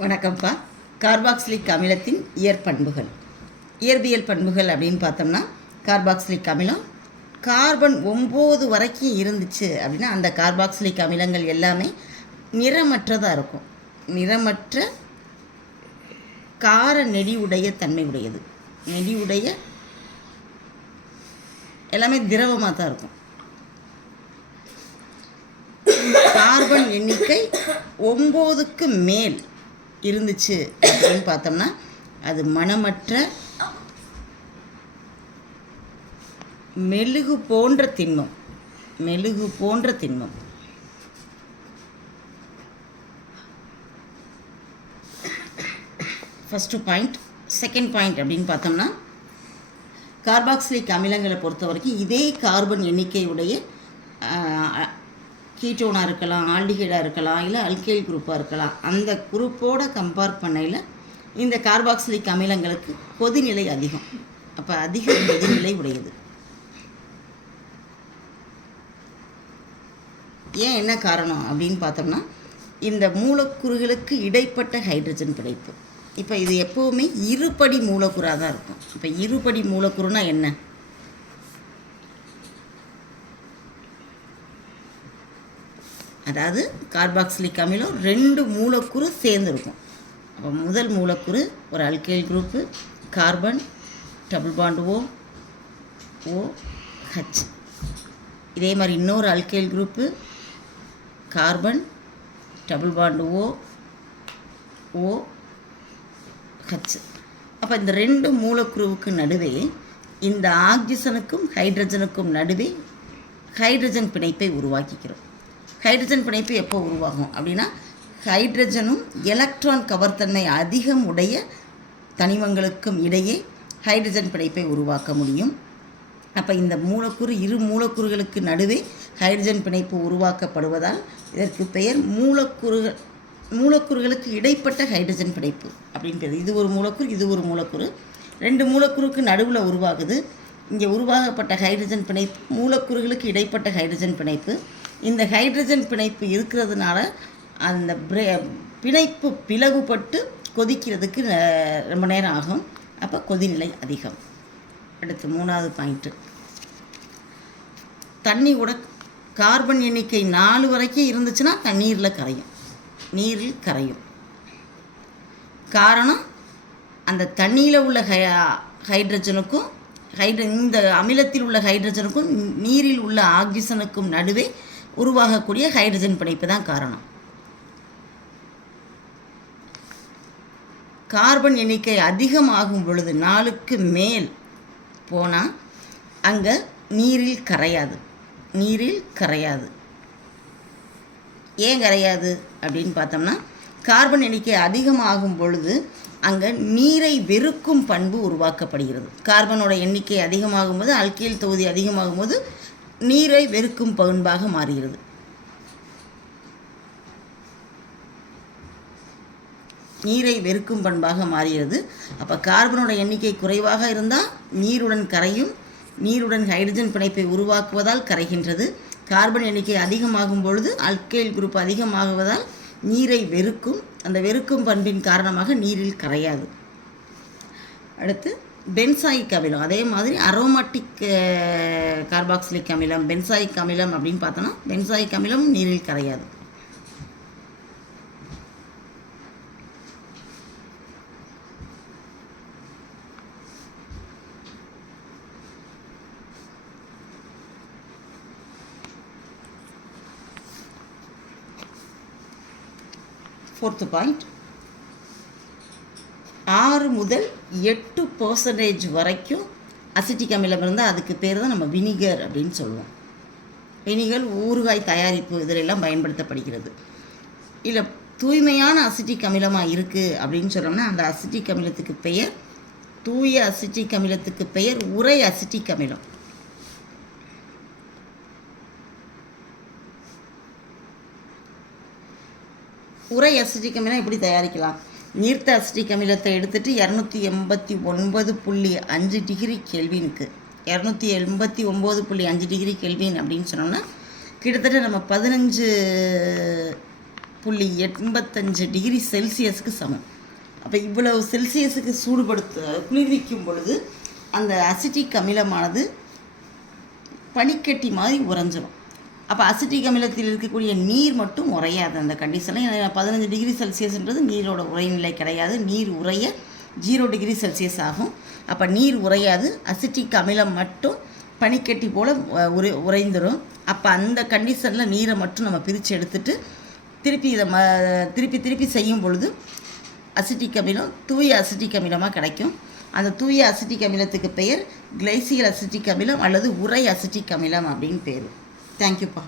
வணக்கம்ப்பா. கார்பாக்சிலிக் அமிலத்தின் இயற்பண்புகள். இயற்பியல் பண்புகள் அப்படின்னு பார்த்தோம்னா கார்பாக்சிலிக் அமிலம் கார்பன் ஒம்பது வரைக்கும் இருந்துச்சு அப்படின்னா அந்த கார்பாக்சிலிக் அமிலங்கள் எல்லாமே நிறமற்றதாக இருக்கும். நிறமற்ற கார நெடியுடைய தன்மை உடையது. நெடியுடைய எல்லாமே திரவமாக தான் இருக்கும். கார்பன் எண்ணிக்கை ஒம்போதுக்கு மேல் இருந்துச்சு அப்படின்னு பார்த்தோம்னா அது மணமற்ற மெழுகு போன்ற திண்மம். மெழுகு போன்ற திண்மம். ஃபஸ்ட்டு பாயிண்ட் செகண்ட் பாயிண்ட் அப்படின்னு பார்த்தோம்னா கார்பாக்சிலிக் அமிலங்களை பொறுத்த வரைக்கும் இதே கார்பன் எண்ணிக்கையுடைய கீட்டோனாக இருக்கலாம் ஆல்டிஹைடாக இருக்கலாம் இல்லை அல்கைல் குரூப்பாக இருக்கலாம். அந்த குரூப்போட கம்பேர் பண்ணையில் இந்த கார்பாக்சிலிக் அமிலங்களுக்கு கொதிநிலை அதிகம். அப்போ அதிக கொதிநிலை உடையது. ஏன் என்ன காரணம் அப்படின்னு பார்த்தோம்னா இந்த மூலக்கூறுகளுக்கு இடைப்பட்ட ஹைட்ரஜன் கிடைப்பு இப்போ இது எப்போவுமே இருபடி மூலக்கூறாக தான் இருக்கும். இப்போ இருபடி மூலக்கூறுனா என்ன? அதாவது கார்பாக்சிலிக் அமிலம் ரெண்டு மூலக்கூறு சேர்ந்துருக்கும். அப்போ முதல் மூலக்கூறு ஒரு alkyl group carbon double bond O O H இதே மாதிரி இன்னொரு alkyl group carbon double bond O O H அப்போ இந்த ரெண்டு மூலக்குருவுக்கு நடுவே இந்த ஆக்சிஜனுக்கும் ஹைட்ரஜனுக்கும் நடுவே ஹைட்ரஜன் பிணைப்பை உருவாக்கிக்கிறோம். ஹைட்ரஜன் பிணைப்பு எப்போ உருவாகும் அப்படின்னா ஹைட்ரஜனும் எலக்ட்ரான் கவர்த்தன்மை அதிகம் உடைய தனிமங்களுக்கும் இடையே ஹைட்ரஜன் பிணைப்பை உருவாக்க முடியும். அப்போ இந்த மூலக்கூறு இரு மூலக்கூறுகளுக்கு நடுவே ஹைட்ரஜன் பிணைப்பு உருவாக்கப்படுவதால் இதற்கு பெயர் மூலக்கூறுகள் மூலக்கூறுகளுக்கு இடைப்பட்ட ஹைட்ரஜன் பிணைப்பு அப்படின்றது இது ஒரு மூலக்கூறு இது ஒரு மூலக்கூறு. ரெண்டு மூலக்கூறுக்கு நடுவில் உருவாகுது. இங்கே உருவாகப்பட்ட ஹைட்ரஜன் பிணைப்பு மூலக்கூறுகளுக்கு இடைப்பட்ட ஹைட்ரஜன் பிணைப்பு. இந்த ஹைட்ரஜன் பிணைப்பு இருக்கிறதுனால அந்த பிரே பிணைப்பு பிளவுபட்டு கொதிக்கிறதுக்கு ரொம்ப நேரம் ஆகும். அப்போ கொதிநிலை அதிகம். அடுத்து மூணாவது பாயிண்ட்டு தண்ணி கூட கார்பன் எண்ணிக்கை நாலு வரைக்கும் இருந்துச்சுன்னா தண்ணீரில் கரையும். நீரில் கரையும். காரணம் அந்த தண்ணியில் உள்ள ஹை ஹைட்ரஜனுக்கும் ஹைட்ர இந்த அமிலத்தில் உள்ள ஹைட்ரஜனுக்கும் நீரில் உள்ள ஆக்சிஜனுக்கும் நடுவே உருவாகக்கூடிய ஹைட்ரஜன் பிணைப்பு தான் காரணம். கார்பன் எண்ணிக்கை அதிகமாகும் பொழுது நாளுக்கு மேல் போனால் அங்கே நீரில் கரையாது. நீரில் கரையாது. ஏன் கரையாது அப்படின்னு பார்த்தோம்னா கார்பன் எண்ணிக்கை அதிகமாகும் பொழுது அங்கே நீரை வெறுக்கும் பண்பு உருவாக்கப்படுகிறது. கார்பனோட எண்ணிக்கை அதிகமாகும் போது அல்கைல் தொகுதி அதிகமாகும் போது நீரை வெறுக்கும் பண்பாக மாறுகிறது. நீரை வெறுக்கும் பண்பாக மாறுகிறது. அப்போ கார்பனோட எண்ணிக்கை குறைவாக இருந்தால் நீருடன் கரையும் நீருடன் ஹைட்ரஜன் பிணைப்பை உருவாக்குவதால் கரைகின்றது. கார்பன் எண்ணிக்கை அதிகமாகும் பொழுது அல்கைல் குரூப் அதிகமாகுவதால் நீரை வெறுக்கும் அந்த வெறுக்கும் பண்பின் காரணமாக நீரில் கரையாது. அடுத்து பென்சாயிக் அமிலம் அதே மாதிரி அரோமாட்டிக் கார்பாக்சிலிக் அமிலம் பென்சாயிக் அமிலம் அப்படின்னு பார்த்தோன்னா பென்சாயிக் அமிலம் நீரில் கரையாது. ஃபோர்த்து பாயிண்ட் ஆறு முதல் எட்டு பர்சன்டேஜ் வரைக்கும் அசிட்டிக் அமிலம் இருந்தால் அதுக்கு பேர் தான் நம்ம வினிகர் அப்படின்னு சொல்லுவோம். வினிகர் ஊறுகாய் தயாரிப்பு இதிலெல்லாம் பயன்படுத்தப்படுகிறது. இல்லை தூய்மையான அசிட்டிக் அமிலமாக இருக்குது அப்படின்னு சொன்னோம்னா அந்த அசிட்டிக் அமிலத்துக்கு பெயர் தூய அசிட்டிக் அமிலத்துக்கு பெயர் உரை அசிட்டிக் அமிலம். உரை அசிட்டிக் அமிலம் எப்படி தயாரிக்கலாம்? நீர்த்த அசிட்டிக் அமிலத்தை எடுத்துட்டு இரநூத்தி எண்பத்தி ஒன்பது புள்ளி அஞ்சு டிகிரி கெல்வினுக்கு. இரநூத்தி எண்பத்தி ஒம்பது புள்ளி அஞ்சு டிகிரி கெல்வின் அப்படின்னு சொன்னோம்னா கிட்டத்தட்ட நம்ம பதினஞ்சு புள்ளி எண்பத்தஞ்சு டிகிரி செல்சியஸுக்கு சமம். அப்போ இவ்வளவு செல்சியஸுக்கு சூடுபடுத்த குளிர்விக்கும் பொழுது அந்த அசிட்டிக் அமிலமானது பனிக்கட்டி மாதிரி உறைஞ்சிடும் அப்போ அசிட்டிக் அமிலத்தில் இருக்கக்கூடிய நீர் மட்டும் உறையாது. அந்த கண்டிஷனில் பதினஞ்சு டிகிரி செல்சியஸ்ன்றது நீரோட உறைநிலை கிடையாது. நீர் உறைய ஜீரோ டிகிரி செல்சியஸ் ஆகும். அப்போ நீர் உறையாது. அசிட்டிக் அமிலம் மட்டும் பனிக்கட்டி போல் உரை உறைந்துடும் அப்போ அந்த கண்டிஷனில் நீரை மட்டும் நம்ம பிரித்து எடுத்துட்டு திருப்பி இதை ம திருப்பி திருப்பி செய்யும் பொழுது அசிட்டிக் அமிலம் தூய அசிட்டிக் அமிலமாக கிடைக்கும். அந்த தூய அசிட்டிக் அமிலத்துக்கு பெயர் கிளைசியல் அசிட்டிக் அமிலம் அல்லது உரை அசிட்டிக் அமிலம் அப்படின்னு பேர். தேங்க்யூப்பா